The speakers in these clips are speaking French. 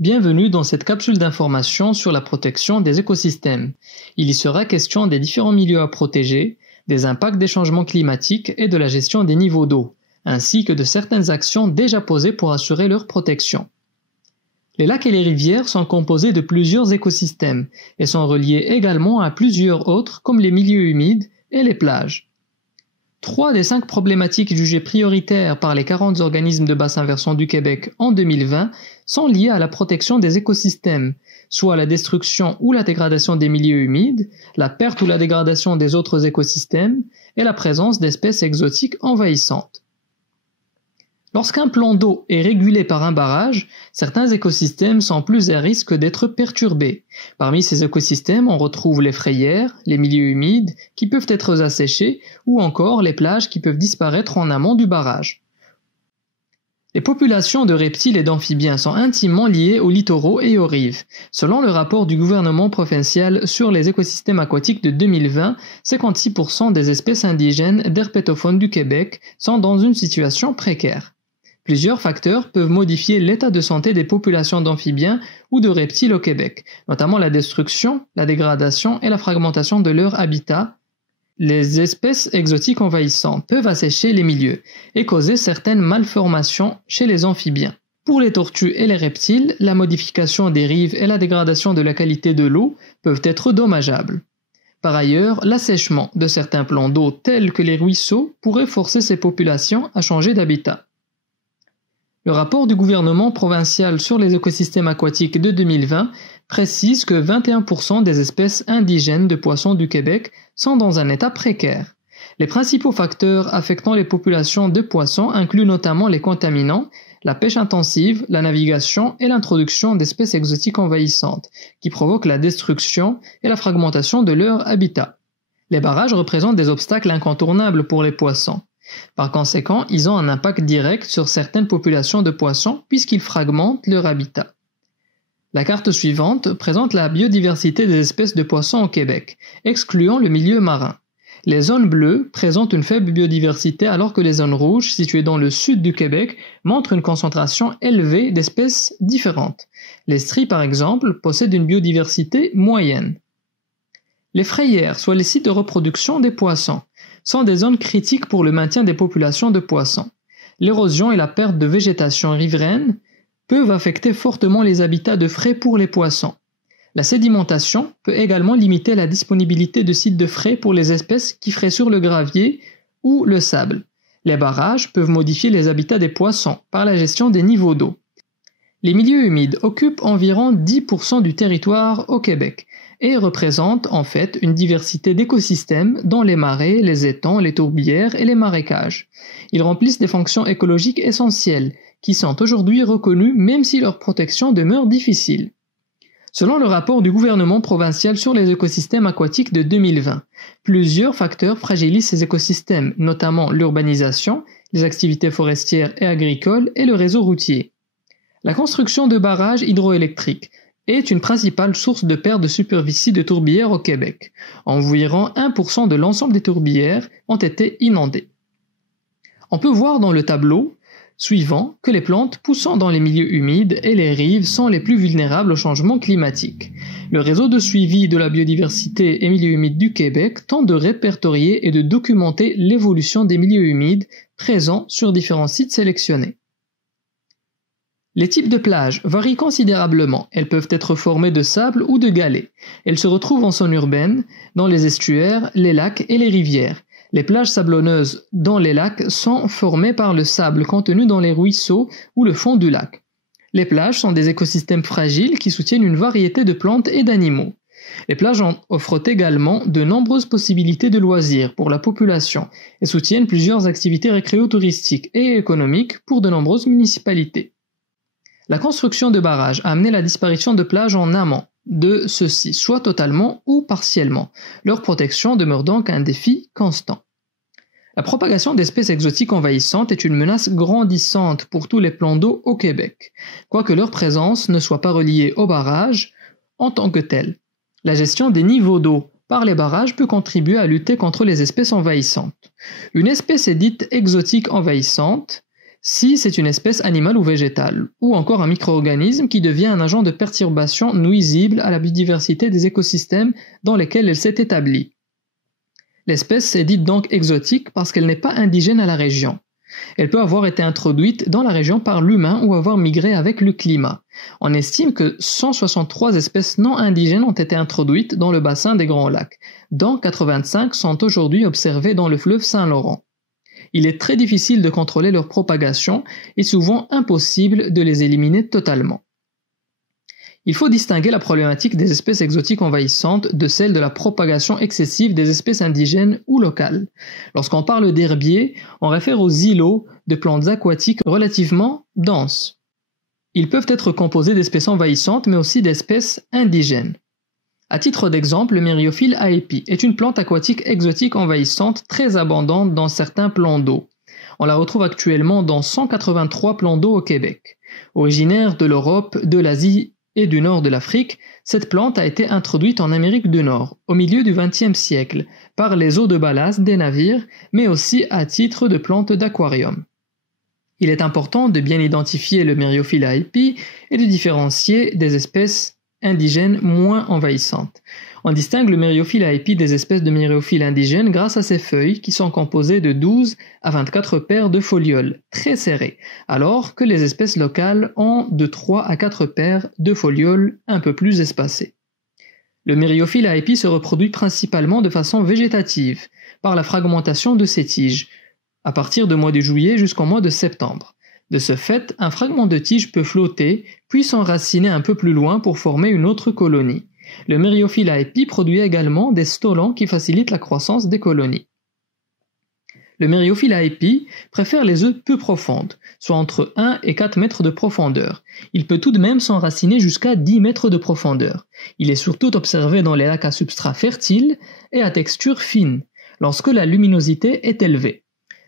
Bienvenue dans cette capsule d'information sur la protection des écosystèmes. Il y sera question des différents milieux à protéger, des impacts des changements climatiques et de la gestion des niveaux d'eau, ainsi que de certaines actions déjà posées pour assurer leur protection. Les lacs et les rivières sont composés de plusieurs écosystèmes et sont reliés également à plusieurs autres comme les milieux humides et les plages. 3 des 5 problématiques jugées prioritaires par les 40 organismes de bassin versant du Québec en 2020 sont liées à la protection des écosystèmes, soit la destruction ou la dégradation des milieux humides, la perte ou la dégradation des autres écosystèmes et la présence d'espèces exotiques envahissantes. Lorsqu'un plan d'eau est régulé par un barrage, certains écosystèmes sont plus à risque d'être perturbés. Parmi ces écosystèmes, on retrouve les frayères, les milieux humides qui peuvent être asséchés ou encore les plages qui peuvent disparaître en amont du barrage. Les populations de reptiles et d'amphibiens sont intimement liées aux littoraux et aux rives. Selon le rapport du gouvernement provincial sur les écosystèmes aquatiques de 2020, 56% des espèces indigènes d'herpétophones du Québec sont dans une situation précaire. Plusieurs facteurs peuvent modifier l'état de santé des populations d'amphibiens ou de reptiles au Québec, notamment la destruction, la dégradation et la fragmentation de leur habitat. Les espèces exotiques envahissantes peuvent assécher les milieux et causer certaines malformations chez les amphibiens. Pour les tortues et les reptiles, la modification des rives et la dégradation de la qualité de l'eau peuvent être dommageables. Par ailleurs, l'assèchement de certains plans d'eau tels que les ruisseaux pourrait forcer ces populations à changer d'habitat. Le rapport du gouvernement provincial sur les écosystèmes aquatiques de 2020 précise que 21% des espèces indigènes de poissons du Québec sont dans un état précaire. Les principaux facteurs affectant les populations de poissons incluent notamment les contaminants, la pêche intensive, la navigation et l'introduction d'espèces exotiques envahissantes, qui provoquent la destruction et la fragmentation de leur habitat. Les barrages représentent des obstacles incontournables pour les poissons. Par conséquent, ils ont un impact direct sur certaines populations de poissons puisqu'ils fragmentent leur habitat. La carte suivante présente la biodiversité des espèces de poissons au Québec, excluant le milieu marin. Les zones bleues présentent une faible biodiversité alors que les zones rouges, situées dans le sud du Québec, montrent une concentration élevée d'espèces différentes. Les stries, par exemple, possèdent une biodiversité moyenne. Les frayères, soit les sites de reproduction des poissons, sont des zones critiques pour le maintien des populations de poissons. L'érosion et la perte de végétation riveraine peuvent affecter fortement les habitats de frai pour les poissons. La sédimentation peut également limiter la disponibilité de sites de frai pour les espèces qui fraient sur le gravier ou le sable. Les barrages peuvent modifier les habitats des poissons par la gestion des niveaux d'eau. Les milieux humides occupent environ 10% du territoire au Québec et représentent en fait une diversité d'écosystèmes dans les marais, les étangs, les tourbières et les marécages. Ils remplissent des fonctions écologiques essentielles qui sont aujourd'hui reconnues même si leur protection demeure difficile. Selon le rapport du gouvernement provincial sur les écosystèmes aquatiques de 2020, plusieurs facteurs fragilisent ces écosystèmes, notamment l'urbanisation, les activités forestières et agricoles et le réseau routier. La construction de barrages hydroélectriques est une principale source de perte de superficie de tourbières au Québec. Environ 1% de l'ensemble des tourbières ont été inondées. On peut voir dans le tableau suivant que les plantes poussant dans les milieux humides et les rives sont les plus vulnérables au changement climatique. Le réseau de suivi de la biodiversité et milieux humides du Québec tente de répertorier et de documenter l'évolution des milieux humides présents sur différents sites sélectionnés. Les types de plages varient considérablement. Elles peuvent être formées de sable ou de galets. Elles se retrouvent en zone urbaine, dans les estuaires, les lacs et les rivières. Les plages sablonneuses dans les lacs sont formées par le sable contenu dans les ruisseaux ou le fond du lac. Les plages sont des écosystèmes fragiles qui soutiennent une variété de plantes et d'animaux. Les plages offrent également de nombreuses possibilités de loisirs pour la population et soutiennent plusieurs activités récréo-touristiques et économiques pour de nombreuses municipalités. La construction de barrages a amené la disparition de plages en amont de ceux-ci, soit totalement ou partiellement. Leur protection demeure donc un défi constant. La propagation d'espèces exotiques envahissantes est une menace grandissante pour tous les plans d'eau au Québec, quoique leur présence ne soit pas reliée aux barrages en tant que telle. La gestion des niveaux d'eau par les barrages peut contribuer à lutter contre les espèces envahissantes. Une espèce est dite exotique envahissante si c'est une espèce animale ou végétale, ou encore un micro-organisme qui devient un agent de perturbation nuisible à la biodiversité des écosystèmes dans lesquels elle s'est établie. L'espèce est dite donc exotique parce qu'elle n'est pas indigène à la région. Elle peut avoir été introduite dans la région par l'humain ou avoir migré avec le climat. On estime que 163 espèces non indigènes ont été introduites dans le bassin des Grands Lacs, dont 85 sont aujourd'hui observées dans le fleuve Saint-Laurent. Il est très difficile de contrôler leur propagation et souvent impossible de les éliminer totalement. Il faut distinguer la problématique des espèces exotiques envahissantes de celle de la propagation excessive des espèces indigènes ou locales. Lorsqu'on parle d'herbiers, on réfère aux îlots de plantes aquatiques relativement denses. Ils peuvent être composés d'espèces envahissantes mais aussi d'espèces indigènes. À titre d'exemple, le Myriophylle aepi est une plante aquatique exotique envahissante très abondante dans certains plans d'eau. On la retrouve actuellement dans 183 plans d'eau au Québec. Originaire de l'Europe, de l'Asie et du nord de l'Afrique, cette plante a été introduite en Amérique du Nord, au milieu du XXe siècle, par les eaux de ballast des navires, mais aussi à titre de plante d'aquarium. Il est important de bien identifier le Myriophylle aepi et de différencier des espèces indigènes moins envahissantes. On distingue le Myriophylle aepi des espèces de myriophylle indigènes grâce à ses feuilles qui sont composées de 12 à 24 paires de folioles très serrées, alors que les espèces locales ont de 3 à 4 paires de folioles un peu plus espacées. Le Myriophylle aepi se reproduit principalement de façon végétative, par la fragmentation de ses tiges, à partir du mois de juillet jusqu'au mois de septembre. De ce fait, un fragment de tige peut flotter, puis s'enraciner un peu plus loin pour former une autre colonie. Le Myriophylle aepi produit également des stolons qui facilitent la croissance des colonies. Le Myriophylle aepi préfère les eaux peu profondes, soit entre 1 et 4 mètres de profondeur. Il peut tout de même s'enraciner jusqu'à 10 mètres de profondeur. Il est surtout observé dans les lacs à substrat fertile et à texture fine, lorsque la luminosité est élevée.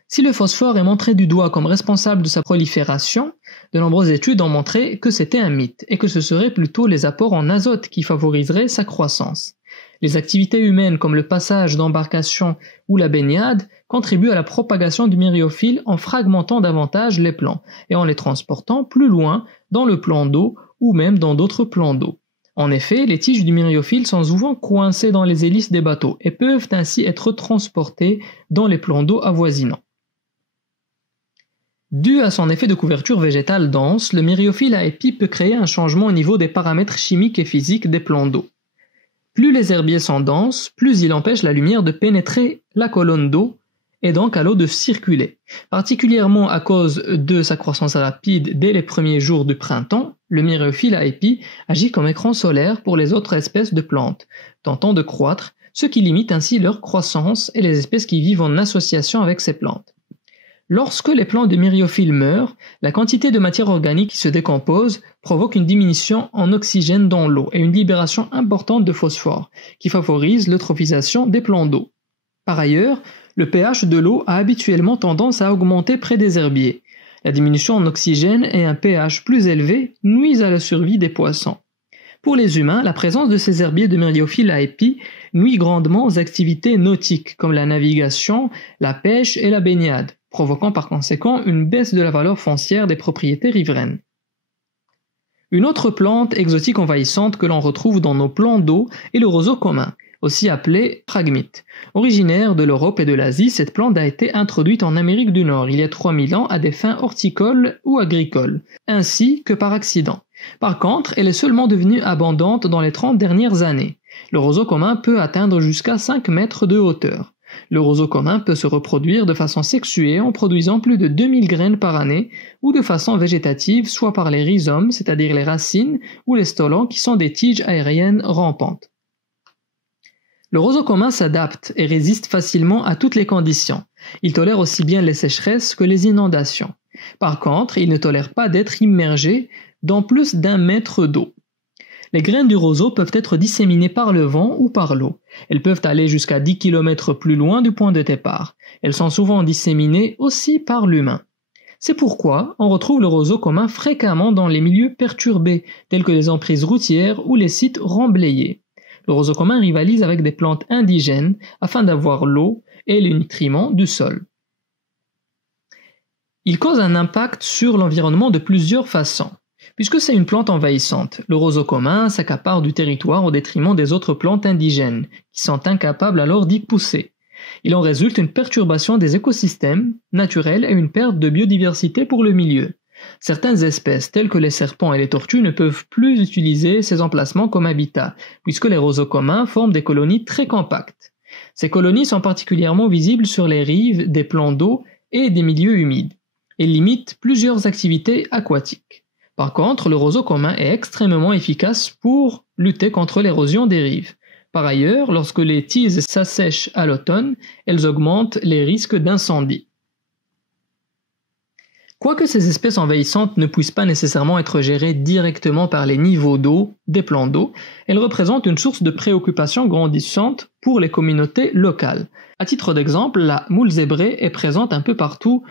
Si le phosphore est montré du doigt comme responsable de sa prolifération, de nombreuses études ont montré que c'était un mythe et que ce seraient plutôt les apports en azote qui favoriseraient sa croissance. Les activités humaines comme le passage d'embarcation ou la baignade contribuent à la propagation du myriophylle en fragmentant davantage les plants et en les transportant plus loin dans le plan d'eau ou même dans d'autres plans d'eau. En effet, les tiges du myriophylle sont souvent coincées dans les hélices des bateaux et peuvent ainsi être transportées dans les plans d'eau avoisinants. Dû à son effet de couverture végétale dense, le Myriophylle aepi peut créer un changement au niveau des paramètres chimiques et physiques des plans d'eau. Plus les herbiers sont denses, plus il empêche la lumière de pénétrer la colonne d'eau et donc à l'eau de circuler. Particulièrement à cause de sa croissance rapide dès les premiers jours du printemps, le Myriophylle aepi agit comme écran solaire pour les autres espèces de plantes, tentant de croître, ce qui limite ainsi leur croissance et les espèces qui vivent en association avec ces plantes. Lorsque les plants de myriophylle meurent, la quantité de matière organique qui se décompose provoque une diminution en oxygène dans l'eau et une libération importante de phosphore, qui favorise l'eutrophisation des plants d'eau. Par ailleurs, le pH de l'eau a habituellement tendance à augmenter près des herbiers. La diminution en oxygène et un pH plus élevé nuisent à la survie des poissons. Pour les humains, la présence de ces herbiers de Myriophylle aepi nuit grandement aux activités nautiques comme la navigation, la pêche et la baignade, provoquant par conséquent une baisse de la valeur foncière des propriétés riveraines. Une autre plante exotique envahissante que l'on retrouve dans nos plans d'eau est le roseau commun, aussi appelé phragmite. Originaire de l'Europe et de l'Asie, cette plante a été introduite en Amérique du Nord il y a 3000 ans à des fins horticoles ou agricoles, ainsi que par accident. Par contre, elle est seulement devenue abondante dans les 30 dernières années. Le roseau commun peut atteindre jusqu'à 5 mètres de hauteur. Le roseau commun peut se reproduire de façon sexuée en produisant plus de 2000 graines par année ou de façon végétative, soit par les rhizomes, c'est-à-dire les racines, ou les stolons qui sont des tiges aériennes rampantes. Le roseau commun s'adapte et résiste facilement à toutes les conditions. Il tolère aussi bien les sécheresses que les inondations. Par contre, il ne tolère pas d'être immergé dans plus d'1 mètre d'eau. Les graines du roseau peuvent être disséminées par le vent ou par l'eau. Elles peuvent aller jusqu'à 10 km plus loin du point de départ. Elles sont souvent disséminées aussi par l'humain. C'est pourquoi on retrouve le roseau commun fréquemment dans les milieux perturbés, tels que les emprises routières ou les sites remblayés. Le roseau commun rivalise avec des plantes indigènes afin d'avoir l'eau et les nutriments du sol. Il cause un impact sur l'environnement de plusieurs façons. Puisque c'est une plante envahissante, le roseau commun s'accapare du territoire au détriment des autres plantes indigènes, qui sont incapables alors d'y pousser. Il en résulte une perturbation des écosystèmes naturels et une perte de biodiversité pour le milieu. Certaines espèces, telles que les serpents et les tortues, ne peuvent plus utiliser ces emplacements comme habitat, puisque les roseaux communs forment des colonies très compactes. Ces colonies sont particulièrement visibles sur les rives des plans d'eau et des milieux humides, et limitent plusieurs activités aquatiques. Par contre, le roseau commun est extrêmement efficace pour lutter contre l'érosion des rives. Par ailleurs, lorsque les tiges s'assèchent à l'automne, elles augmentent les risques d'incendie. Quoique ces espèces envahissantes ne puissent pas nécessairement être gérées directement par les niveaux d'eau des plans d'eau, elles représentent une source de préoccupation grandissante pour les communautés locales. À titre d'exemple, la moule zébrée est présente un peu partout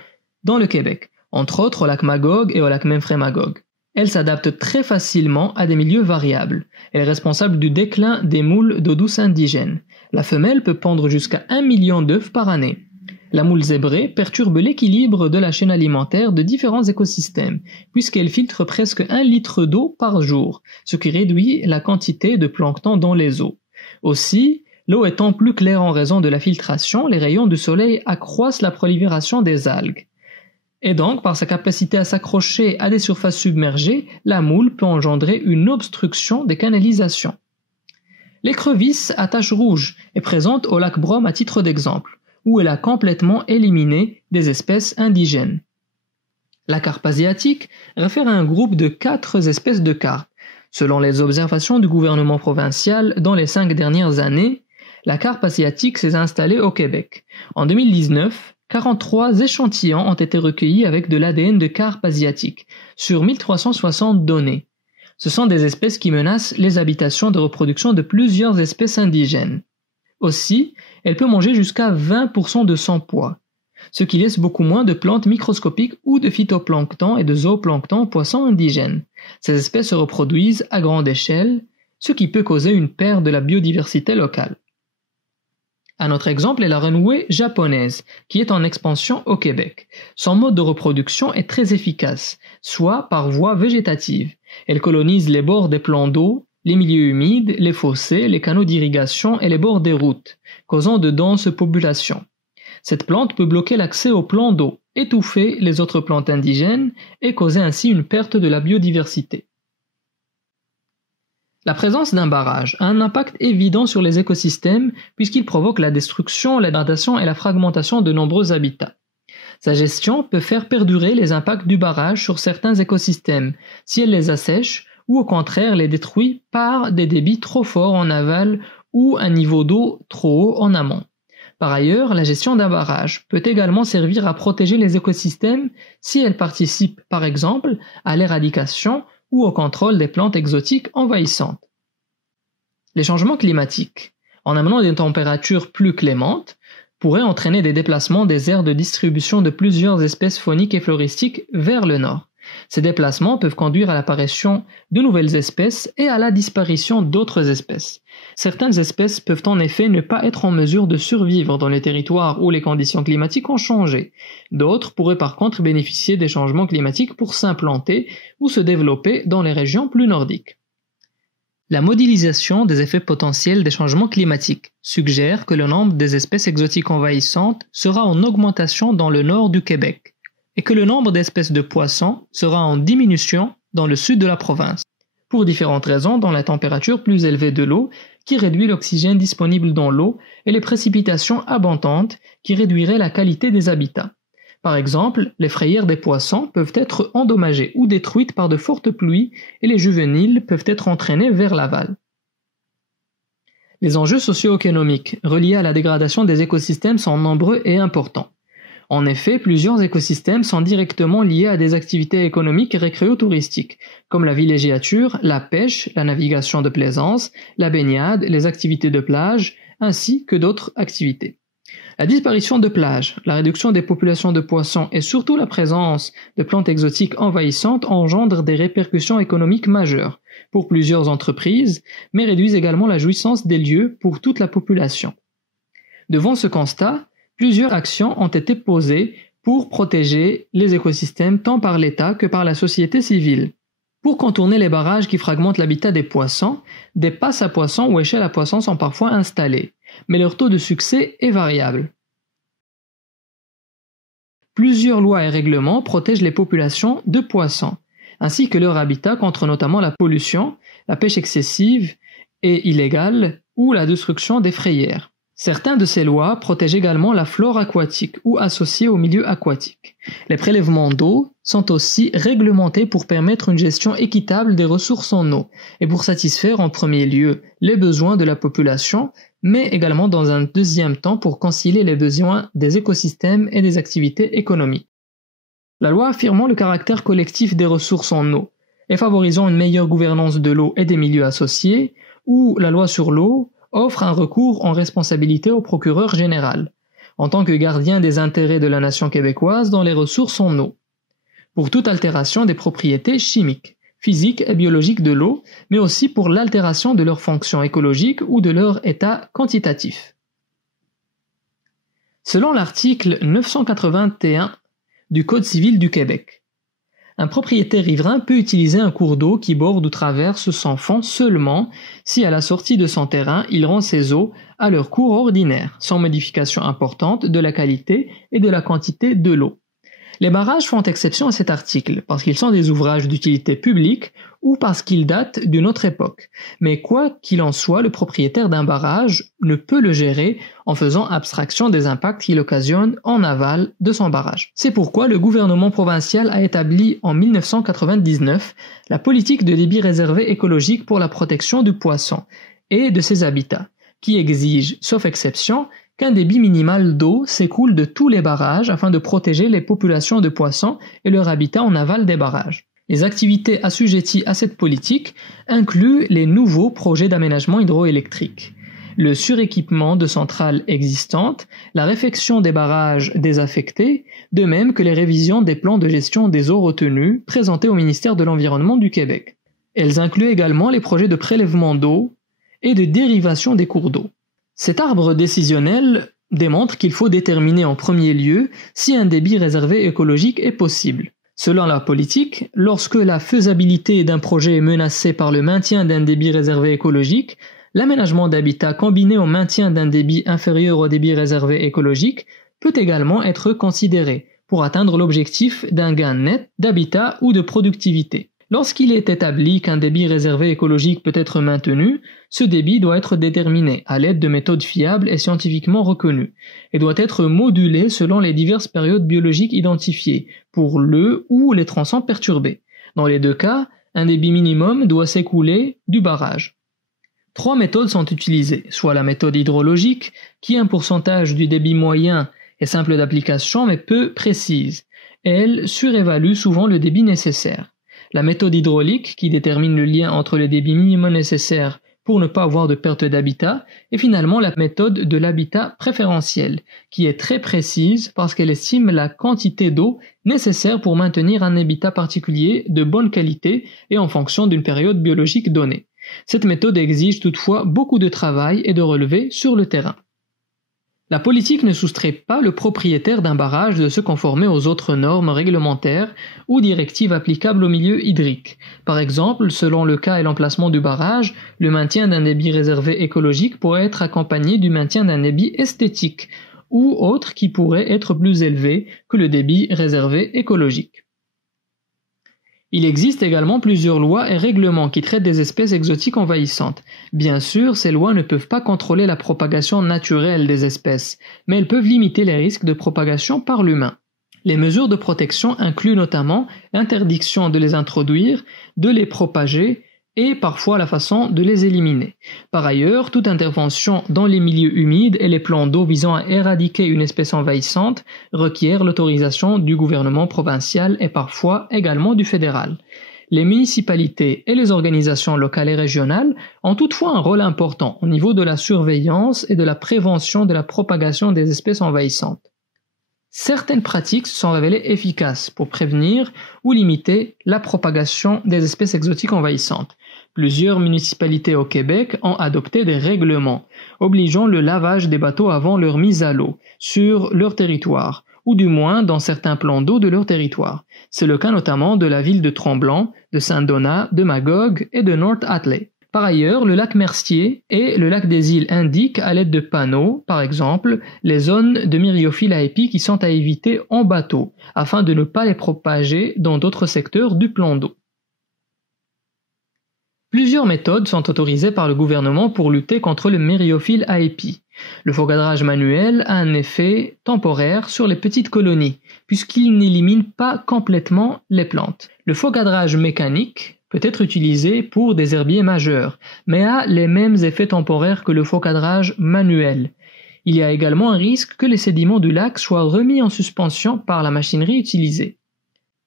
dans le Québec, entre autres au lac Magog et au lac Memphremagog. Elle s'adapte très facilement à des milieux variables. Elle est responsable du déclin des moules d'eau douce indigènes. La femelle peut pondre jusqu'à 1 million d'œufs par année. La moule zébrée perturbe l'équilibre de la chaîne alimentaire de différents écosystèmes, puisqu'elle filtre presque 1 litre d'eau par jour, ce qui réduit la quantité de plancton dans les eaux. Aussi, l'eau étant plus claire en raison de la filtration, les rayons du soleil accroissent la prolifération des algues. Et donc, par sa capacité à s'accrocher à des surfaces submergées, la moule peut engendrer une obstruction des canalisations. L'écrevisse à taches rouges est présente au lac Brome à titre d'exemple, où elle a complètement éliminé des espèces indigènes. La carpe asiatique réfère à un groupe de 4 espèces de carpes. Selon les observations du gouvernement provincial dans les 5 dernières années, la carpe asiatique s'est installée au Québec. En 2019, 43 échantillons ont été recueillis avec de l'ADN de carpe asiatique, sur 1360 données. Ce sont des espèces qui menacent les habitations de reproduction de plusieurs espèces indigènes. Aussi, elle peut manger jusqu'à 20% de son poids, ce qui laisse beaucoup moins de plantes microscopiques ou de phytoplancton et de zooplancton poissons indigènes. Ces espèces se reproduisent à grande échelle, ce qui peut causer une perte de la biodiversité locale. Un autre exemple est la renouée japonaise, qui est en expansion au Québec. Son mode de reproduction est très efficace, soit par voie végétative. Elle colonise les bords des plans d'eau, les milieux humides, les fossés, les canaux d'irrigation et les bords des routes, causant de denses populations. Cette plante peut bloquer l'accès aux plans d'eau, étouffer les autres plantes indigènes et causer ainsi une perte de la biodiversité. La présence d'un barrage a un impact évident sur les écosystèmes puisqu'il provoque la destruction, la dégradation et la fragmentation de nombreux habitats. Sa gestion peut faire perdurer les impacts du barrage sur certains écosystèmes si elle les assèche ou au contraire les détruit par des débits trop forts en aval ou un niveau d'eau trop haut en amont. Par ailleurs, la gestion d'un barrage peut également servir à protéger les écosystèmes si elle participe par exemple à l'éradication ou au contrôle des plantes exotiques envahissantes. Les changements climatiques, en amenant des températures plus clémentes, pourraient entraîner des déplacements des aires de distribution de plusieurs espèces fauniques et floristiques vers le nord. Ces déplacements peuvent conduire à l'apparition de nouvelles espèces et à la disparition d'autres espèces. Certaines espèces peuvent en effet ne pas être en mesure de survivre dans les territoires où les conditions climatiques ont changé. D'autres pourraient par contre bénéficier des changements climatiques pour s'implanter ou se développer dans les régions plus nordiques. La modélisation des effets potentiels des changements climatiques suggère que le nombre des espèces exotiques envahissantes sera en augmentation dans le nord du Québec et que le nombre d'espèces de poissons sera en diminution dans le sud de la province, pour différentes raisons dont la température plus élevée de l'eau qui réduit l'oxygène disponible dans l'eau et les précipitations abondantes qui réduiraient la qualité des habitats. Par exemple, les frayères des poissons peuvent être endommagées ou détruites par de fortes pluies et les juvéniles peuvent être entraînés vers l'aval. Les enjeux socio-économiques reliés à la dégradation des écosystèmes sont nombreux et importants. En effet, plusieurs écosystèmes sont directement liés à des activités économiques et récréo-touristiques, comme la villégiature, la pêche, la navigation de plaisance, la baignade, les activités de plage, ainsi que d'autres activités. La disparition de plages, la réduction des populations de poissons et surtout la présence de plantes exotiques envahissantes engendrent des répercussions économiques majeures pour plusieurs entreprises, mais réduisent également la jouissance des lieux pour toute la population. Devant ce constat, plusieurs actions ont été posées pour protéger les écosystèmes tant par l'État que par la société civile. Pour contourner les barrages qui fragmentent l'habitat des poissons, des passes à poissons ou échelles à poissons sont parfois installées, mais leur taux de succès est variable. Plusieurs lois et règlements protègent les populations de poissons, ainsi que leur habitat contre notamment la pollution, la pêche excessive et illégale ou la destruction des frayères. Certaines de ces lois protègent également la flore aquatique ou associée au milieu aquatique. Les prélèvements d'eau sont aussi réglementés pour permettre une gestion équitable des ressources en eau et pour satisfaire en premier lieu les besoins de la population, mais également dans un deuxième temps pour concilier les besoins des écosystèmes et des activités économiques. La loi affirmant le caractère collectif des ressources en eau et favorisant une meilleure gouvernance de l'eau et des milieux associés, ou la loi sur l'eau, offre un recours en responsabilité au procureur général, en tant que gardien des intérêts de la nation québécoise dans les ressources en eau, pour toute altération des propriétés chimiques, physiques et biologiques de l'eau, mais aussi pour l'altération de leur fonction écologique ou de leur état quantitatif. Selon l'article 981 du Code civil du Québec, un propriétaire riverain peut utiliser un cours d'eau qui borde ou traverse son fond seulement si à la sortie de son terrain, il rend ses eaux à leur cours ordinaire, sans modification importante de la qualité et de la quantité de l'eau. Les barrages font exception à cet article parce qu'ils sont des ouvrages d'utilité publique ou parce qu'ils datent d'une autre époque. Mais quoi qu'il en soit, le propriétaire d'un barrage ne peut le gérer en faisant abstraction des impacts qu'il occasionne en aval de son barrage. C'est pourquoi le gouvernement provincial a établi en 1999 la politique de débit réservé écologique pour la protection du poisson et de ses habitats, qui exige, sauf exception, qu'un débit minimal d'eau s'écoule de tous les barrages afin de protéger les populations de poissons et leur habitat en aval des barrages. Les activités assujetties à cette politique incluent les nouveaux projets d'aménagement hydroélectrique, le suréquipement de centrales existantes, la réfection des barrages désaffectés, de même que les révisions des plans de gestion des eaux retenues présentés au ministère de l'Environnement du Québec. Elles incluent également les projets de prélèvement d'eau et de dérivation des cours d'eau. Cet arbre décisionnel démontre qu'il faut déterminer en premier lieu si un débit réservé écologique est possible. Selon la politique, lorsque la faisabilité d'un projet est menacée par le maintien d'un débit réservé écologique, l'aménagement d'habitat combiné au maintien d'un débit inférieur au débit réservé écologique peut également être considéré pour atteindre l'objectif d'un gain net d'habitat ou de productivité. Lorsqu'il est établi qu'un débit réservé écologique peut être maintenu, ce débit doit être déterminé à l'aide de méthodes fiables et scientifiquement reconnues, et doit être modulé selon les diverses périodes biologiques identifiées, pour le ou les tronçons perturbés. Dans les deux cas, un débit minimum doit s'écouler du barrage. 3 méthodes sont utilisées, soit la méthode hydrologique, qui est un pourcentage du débit moyen et simple d'application mais peu précise. Elle surévalue souvent le débit nécessaire. La méthode hydraulique, qui détermine le lien entre le débit minimum nécessaire pour ne pas avoir de perte d'habitat, et finalement la méthode de l'habitat préférentiel, qui est très précise parce qu'elle estime la quantité d'eau nécessaire pour maintenir un habitat particulier de bonne qualité et en fonction d'une période biologique donnée. Cette méthode exige toutefois beaucoup de travail et de relevés sur le terrain. La politique ne soustrait pas le propriétaire d'un barrage de se conformer aux autres normes réglementaires ou directives applicables au milieu hydrique. Par exemple, selon le cas et l'emplacement du barrage, le maintien d'un débit réservé écologique pourrait être accompagné du maintien d'un débit esthétique ou autre qui pourrait être plus élevé que le débit réservé écologique. Il existe également plusieurs lois et règlements qui traitent des espèces exotiques envahissantes. Bien sûr, ces lois ne peuvent pas contrôler la propagation naturelle des espèces, mais elles peuvent limiter les risques de propagation par l'humain. Les mesures de protection incluent notamment l'interdiction de les introduire, de les propager et parfois la façon de les éliminer. Par ailleurs, toute intervention dans les milieux humides et les plans d'eau visant à éradiquer une espèce envahissante requiert l'autorisation du gouvernement provincial et parfois également du fédéral. Les municipalités et les organisations locales et régionales ont toutefois un rôle important au niveau de la surveillance et de la prévention de la propagation des espèces envahissantes. Certaines pratiques se sont révélées efficaces pour prévenir ou limiter la propagation des espèces exotiques envahissantes. Plusieurs municipalités au Québec ont adopté des règlements obligeant le lavage des bateaux avant leur mise à l'eau sur leur territoire ou du moins dans certains plans d'eau de leur territoire. C'est le cas notamment de la ville de Tremblant, de Saint-Donat, de Magog et de North Atlee. Par ailleurs, le lac Mercier et le lac des Îles indiquent à l'aide de panneaux, par exemple, les zones de myriophylle à épis qui sont à éviter en bateau, afin de ne pas les propager dans d'autres secteurs du plan d'eau. Plusieurs méthodes sont autorisées par le gouvernement pour lutter contre le myriophylle à épis. Le fourgadrage manuel a un effet temporaire sur les petites colonies, puisqu'il n'élimine pas complètement les plantes. Le fourgadrage mécanique peut être utilisé pour des herbiers majeurs, mais a les mêmes effets temporaires que le fourgadrage manuel. Il y a également un risque que les sédiments du lac soient remis en suspension par la machinerie utilisée.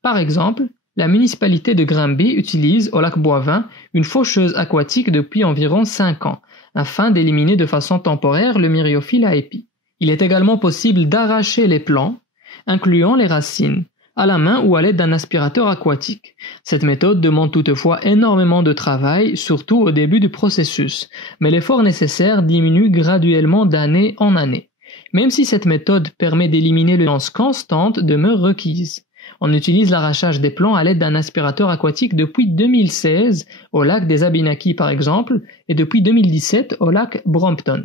Par exemple, la municipalité de Granby utilise au lac Boivin une faucheuse aquatique depuis environ 5 ans, afin d'éliminer de façon temporaire le myriophylle à épis. Il est également possible d'arracher les plants, incluant les racines, à la main ou à l'aide d'un aspirateur aquatique. Cette méthode demande toutefois énormément de travail, surtout au début du processus, mais l'effort nécessaire diminue graduellement d'année en année. Même si cette méthode permet d'éliminer les nuisances constantes, demeure requise. On utilise l'arrachage des plants à l'aide d'un aspirateur aquatique depuis 2016 au lac des Abénaquis par exemple, et depuis 2017 au lac Brompton.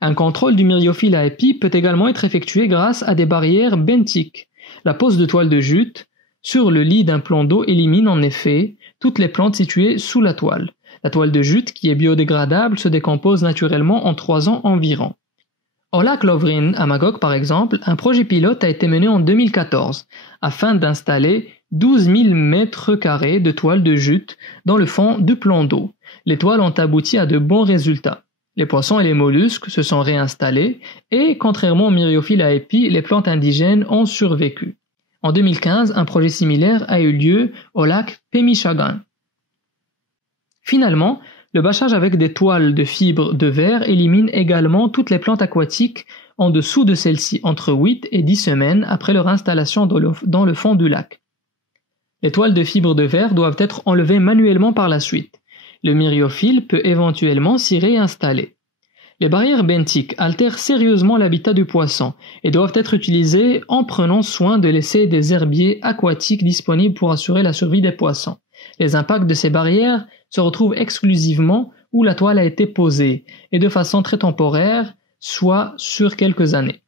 Un contrôle du myriophylle à épis peut également être effectué grâce à des barrières benthiques. La pose de toile de jute sur le lit d'un plan d'eau élimine en effet toutes les plantes situées sous la toile. La toile de jute, qui est biodégradable, se décompose naturellement en 3 ans environ. Au lac Lovrin, à Magog par exemple, un projet pilote a été mené en 2014 afin d'installer 12 000 mètres carrés de toile de jute dans le fond du plan d'eau. Les toiles ont abouti à de bons résultats. Les poissons et les mollusques se sont réinstallés et, contrairement au myriophylle à épis, les plantes indigènes ont survécu. En 2015, un projet similaire a eu lieu au lac Pemichagan. Finalement, le bâchage avec des toiles de fibres de verre élimine également toutes les plantes aquatiques en dessous de celles-ci entre 8 et 10 semaines après leur installation dans le fond du lac. Les toiles de fibres de verre doivent être enlevées manuellement par la suite. Le myriophylle peut éventuellement s'y réinstaller. Les barrières benthiques altèrent sérieusement l'habitat du poisson et doivent être utilisées en prenant soin de laisser des herbiers aquatiques disponibles pour assurer la survie des poissons. Les impacts de ces barrières se retrouvent exclusivement où la toile a été posée et de façon très temporaire, soit sur quelques années.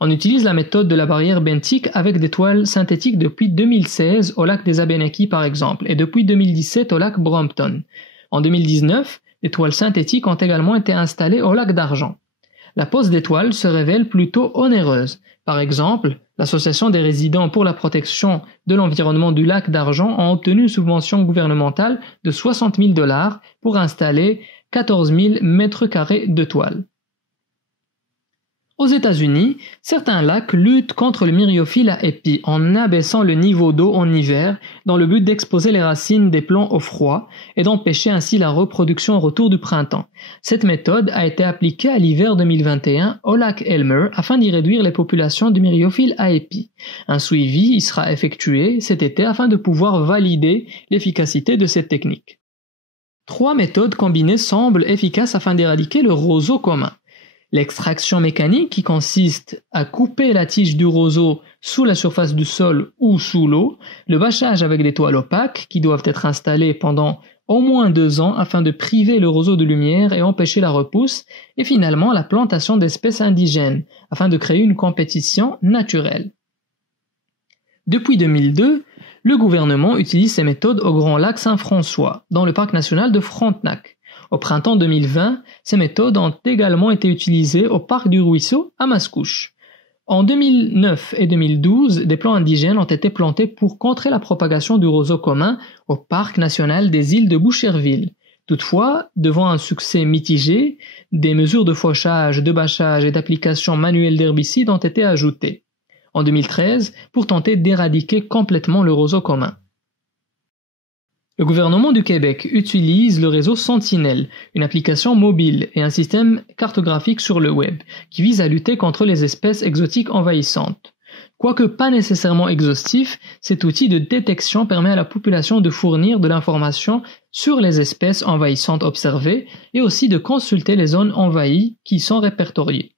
On utilise la méthode de la barrière benthique avec des toiles synthétiques depuis 2016 au lac des Abénaquis par exemple et depuis 2017 au lac Brompton. En 2019, les toiles synthétiques ont également été installées au lac d'Argent. La pose des toiles se révèle plutôt onéreuse. Par exemple, l'Association des résidents pour la protection de l'environnement du lac d'Argent a obtenu une subvention gouvernementale de 60 000 $ pour installer 14 000 mètres carrés de toiles. Aux États-Unis, certains lacs luttent contre le myriophylle à épis en abaissant le niveau d'eau en hiver dans le but d'exposer les racines des plants au froid et d'empêcher ainsi la reproduction au retour du printemps. Cette méthode a été appliquée à l'hiver 2021 au lac Elmer afin d'y réduire les populations de myriophylle à épis. Un suivi y sera effectué cet été afin de pouvoir valider l'efficacité de cette technique. 3 méthodes combinées semblent efficaces afin d'éradiquer le roseau commun. L'extraction mécanique qui consiste à couper la tige du roseau sous la surface du sol ou sous l'eau, le bâchage avec des toiles opaques qui doivent être installées pendant au moins 2 ans afin de priver le roseau de lumière et empêcher la repousse, et finalement la plantation d'espèces indigènes afin de créer une compétition naturelle. Depuis 2002, le gouvernement utilise ces méthodes au Grand Lac Saint-François, dans le parc national de Frontenac. Au printemps 2020, ces méthodes ont également été utilisées au parc du Ruisseau à Mascouche. En 2009 et 2012, des plants indigènes ont été plantés pour contrer la propagation du roseau commun au parc national des îles de Boucherville. Toutefois, devant un succès mitigé, des mesures de fauchage, de bâchage et d'application manuelle d'herbicides ont été ajoutées. En 2013, pour tenter d'éradiquer complètement le roseau commun. Le gouvernement du Québec utilise le réseau Sentinelle, une application mobile et un système cartographique sur le web qui vise à lutter contre les espèces exotiques envahissantes. Quoique pas nécessairement exhaustif, cet outil de détection permet à la population de fournir de l'information sur les espèces envahissantes observées et aussi de consulter les zones envahies qui sont répertoriées.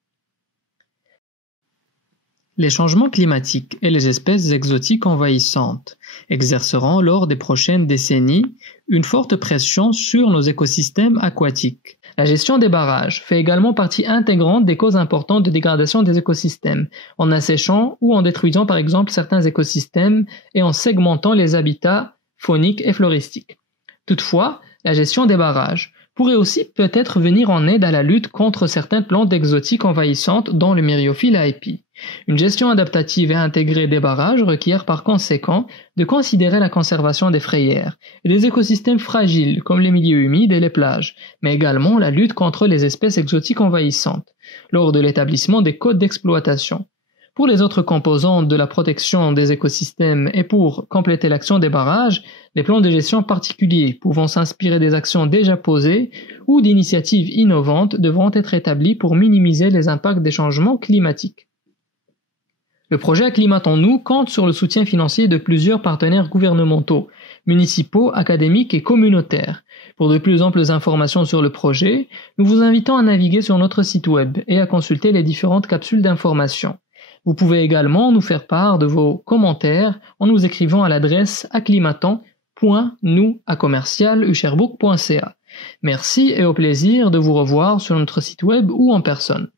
Les changements climatiques et les espèces exotiques envahissantes exerceront lors des prochaines décennies une forte pression sur nos écosystèmes aquatiques. La gestion des barrages fait également partie intégrante des causes importantes de dégradation des écosystèmes, en asséchant ou en détruisant par exemple certains écosystèmes et en segmentant les habitats fauniques et floristiques. Toutefois, la gestion des barrages pourrait aussi peut-être venir en aide à la lutte contre certaines plantes exotiques envahissantes dont le myriophylle aepi. Une gestion adaptative et intégrée des barrages requiert par conséquent de considérer la conservation des frayères et des écosystèmes fragiles comme les milieux humides et les plages, mais également la lutte contre les espèces exotiques envahissantes, lors de l'établissement des codes d'exploitation. Pour les autres composantes de la protection des écosystèmes et pour compléter l'action des barrages, des plans de gestion particuliers pouvant s'inspirer des actions déjà posées ou d'initiatives innovantes devront être établis pour minimiser les impacts des changements climatiques. Le projet Acclimatons-nous compte sur le soutien financier de plusieurs partenaires gouvernementaux, municipaux, académiques et communautaires. Pour de plus amples informations sur le projet, nous vous invitons à naviguer sur notre site web et à consulter les différentes capsules d'information. Vous pouvez également nous faire part de vos commentaires en nous écrivant à l'adresse acclimaton.nous@usherbourg.ca. Merci et au plaisir de vous revoir sur notre site web ou en personne.